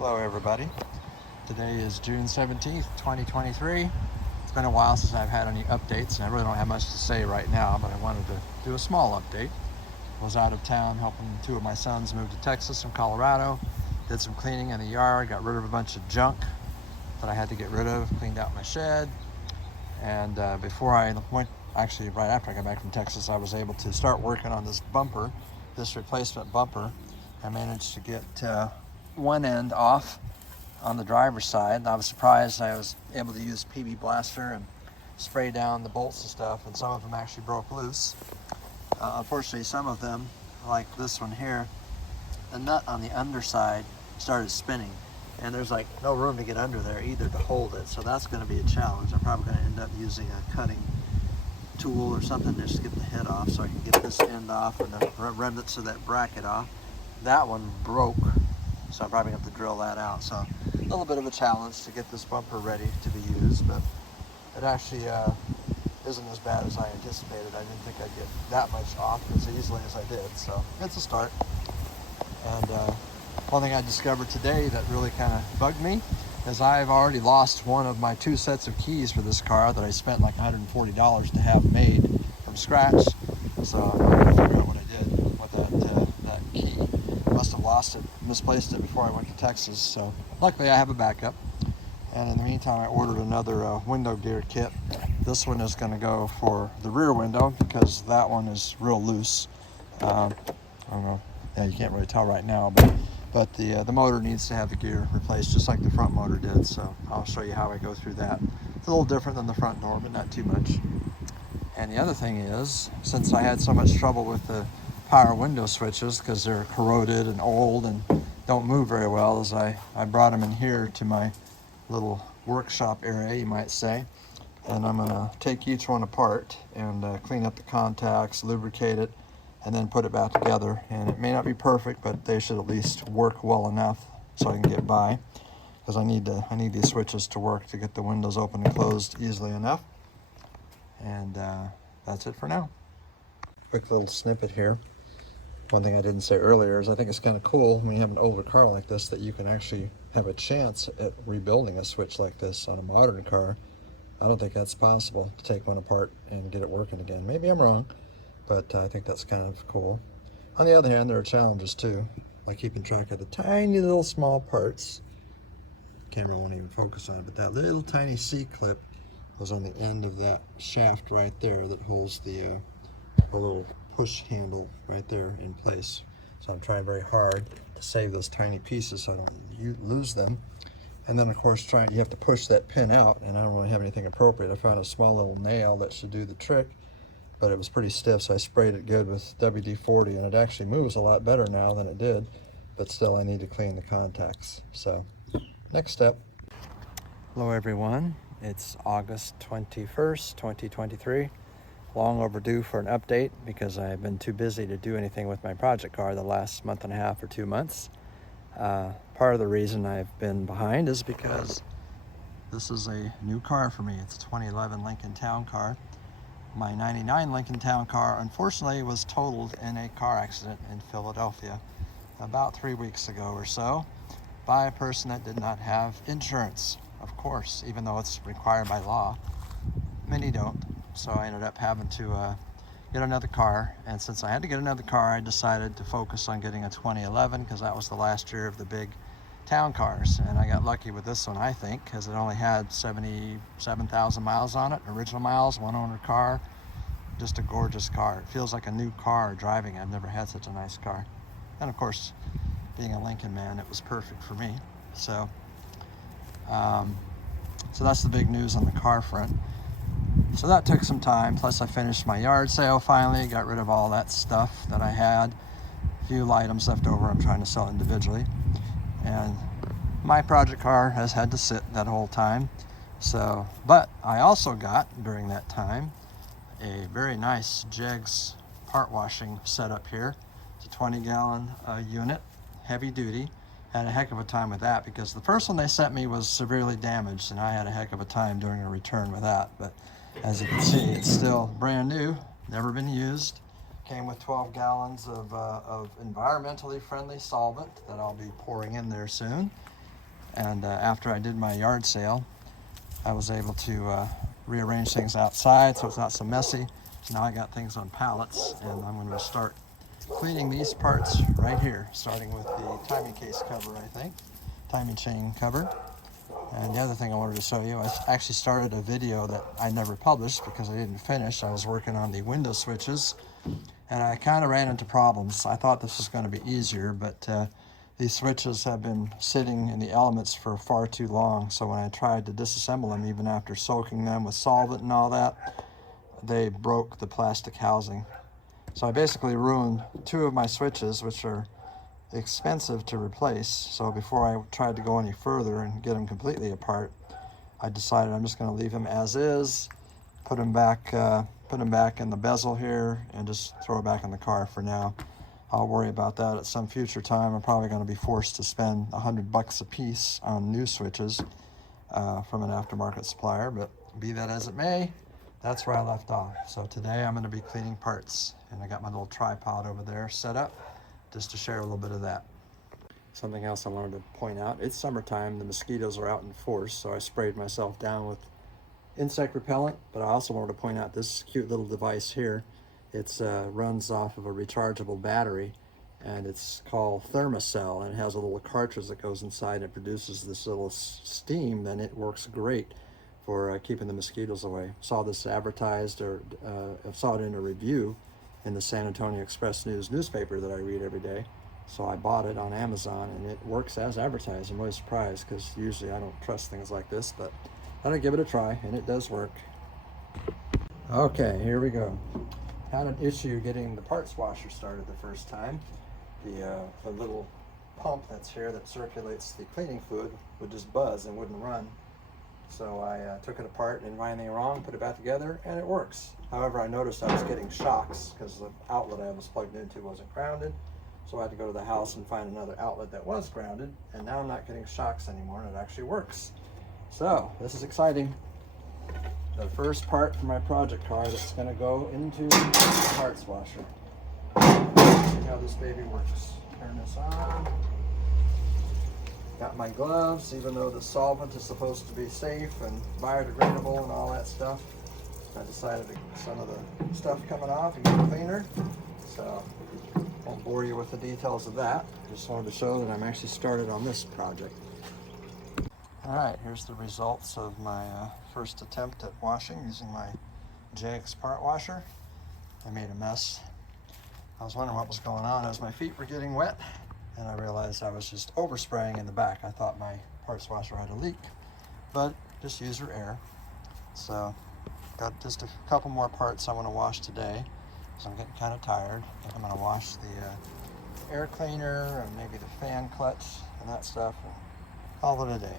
Hello everybody. Today is June 17th, 2023. It's been a while since I've had any updates and I really don't have much to say right now, but I wanted to do a small update. I was out of town helping two of my sons move to Texas from Colorado. Did some cleaning in the yard, got rid of a bunch of junk that I had to get rid of, cleaned out my shed. And before I went, actually right after I got back from Texas, I was able to start working on this bumper, this replacement bumper. I managed to get one end off on the driver's side. I was surprised I was able to use PB Blaster and spray down the bolts and stuff, and some of them actually broke loose. Unfortunately, some of them, like this one here, the nut on the underside started spinning, and there's like no room to get under there either to hold it, so that's going to be a challenge. I'm probably going to end up using a cutting tool or something just to get the head off so I can get this end off and the remnants of that bracket off. That one broke, so I'm probably going to have to drill that out. So a little bit of a challenge to get this bumper ready to be used, but it actually isn't as bad as I anticipated. I didn't think I'd get that much off as easily as I did, so it's a start. And one thing I discovered today that really kind of bugged me is I've already lost one of my two sets of keys for this car that I spent like $140 to have made from scratch. So I'm going to figure out what I did with that key. Must have lost it, misplaced it before I went to Texas. So luckily I have a backup. And in the meantime, I ordered another window gear kit. This one is going to go for the rear window because that one is real loose. I don't know. Yeah, you can't really tell right now, but the motor needs to have the gear replaced just like the front motor did. So I'll show you how I go through that. It's a little different than the front door, but not too much. And the other thing is, since I had so much trouble with the power window switches because they're corroded and old and don't move very well, as I brought them in here to my little workshop area, you might say. And I'm gonna take each one apart and clean up the contacts, lubricate it, and then put it back together. And it may not be perfect, but they should at least work well enough so I can get by, because I need these switches to work to get the windows open and closed easily enough. And that's it for now. Quick little snippet here. One thing I didn't say earlier is I think it's kind of cool when you have an older car like this that you can actually have a chance at rebuilding a switch like this on a modern car. I don't think that's possible to take one apart and get it working again. Maybe I'm wrong, but I think that's kind of cool. On the other hand, there are challenges too, like keeping track of the tiny little small parts. Camera won't even focus on it, but that little tiny C-clip was on the end of that shaft right there that holds the little push handle right there in place. So I'm trying very hard to save those tiny pieces so I don't lose them. And then of course you have to push that pin out, and I don't really have anything appropriate. I found a small little nail that should do the trick, but it was pretty stiff, so I sprayed it good with WD-40, and it actually moves a lot better now than it did, but still I need to clean the contacts. So next step. Hello everyone, it's August 21st, 2023. Long overdue for an update because I've been too busy to do anything with my project car the last month and a half or 2 months. Part of the reason I've been behind is because this is a new car for me. It's a 2011 Lincoln Town Car. My 99 Lincoln Town Car unfortunately was totaled in a car accident in Philadelphia about 3 weeks ago or so by a person that did not have insurance, of course, even though it's required by law. Many don't. So I ended up having to get another car, and since I had to get another car, I decided to focus on getting a 2011 because that was the last year of the big town cars, and I got lucky with this one, I think, because it only had 77,000 miles on it, original miles, one owner car, just a gorgeous car. It feels like a new car driving. I've never had such a nice car, and of course, being a Lincoln man, it was perfect for me. So that's the big news on the car front. So that took some time, plus I finished my yard sale finally, got rid of all that stuff that I had. A few items left over I'm trying to sell individually. And my project car has had to sit that whole time. So, but I also got, during that time, a very nice Jegs part washing setup here. It's a 20-gallon unit, heavy duty. Had a heck of a time with that because the first one they sent me was severely damaged, and I had a heck of a time doing a return with that. But as you can see, it's still brand new, never been used. Came with 12 gallons of environmentally friendly solvent that I'll be pouring in there soon. And after I did my yard sale, I was able to rearrange things outside so it's not so messy. So now I got things on pallets, and I'm going to start cleaning these parts right here, starting with the timing case cover, I think, timing chain cover. And the other thing I wanted to show you, I actually started a video that I never published because I didn't finish. I was working on the window switches, and I kind of ran into problems. I thought this was going to be easier, but these switches have been sitting in the elements for far too long. So when I tried to disassemble them, even after soaking them with solvent and all that, they broke the plastic housing. So I basically ruined 2 of my switches, which are expensive to replace. So before I tried to go any further and get them completely apart, I decided I'm just going to leave them as is, put them back in the bezel here, and just throw it back in the car for now. I'll worry about that at some future time. I'm probably going to be forced to spend $100 a piece on new switches from an aftermarket supplier, but be that as it may, that's where I left off. So today I'm going to be cleaning parts, and I got my little tripod over there set up just to share a little bit of that. Something else I wanted to point out, it's summertime, the mosquitoes are out in force, so I sprayed myself down with insect repellent, but I also wanted to point out this cute little device here. It's runs off of a rechargeable battery, and it's called Thermacell, and it has a little cartridge that goes inside and it produces this little steam. Then it works great for keeping the mosquitoes away. Saw this advertised, or saw it in a review in the San Antonio Express News newspaper that I read every day. So I bought it on Amazon, and it works as advertised. I'm really surprised because usually I don't trust things like this, but I thought I'd give it a try, and it does work. Okay, here we go. Had an issue getting the parts washer started the first time. The little pump that's here that circulates the cleaning fluid would just buzz and wouldn't run. So I took it apart, didn't find anything wrong, put it back together, and it works. However, I noticed I was getting shocks because the outlet I was plugged into wasn't grounded. So I had to go to the house and find another outlet that was grounded, and now I'm not getting shocks anymore, and it actually works. So this is exciting. The first part for my project car that's going to go into the parts washer. See how this baby works. Turn this on. Got my gloves, even though the solvent is supposed to be safe and biodegradable and all that stuff. I decided to get some of the stuff coming off and get it cleaner. So won't bore you with the details of that. Just wanted to show that I'm actually started on this project. Alright, here's the results of my first attempt at washing using my JX part washer. I made a mess. I was wondering what was going on as my feet were getting wet, and I realized I was just overspraying in the back. I thought my parts washer had a leak, but just user error. So got just a couple more parts I want to wash today because I'm getting kind of tired. I'm going to wash the air cleaner and maybe the fan clutch and that stuff, and call it a day.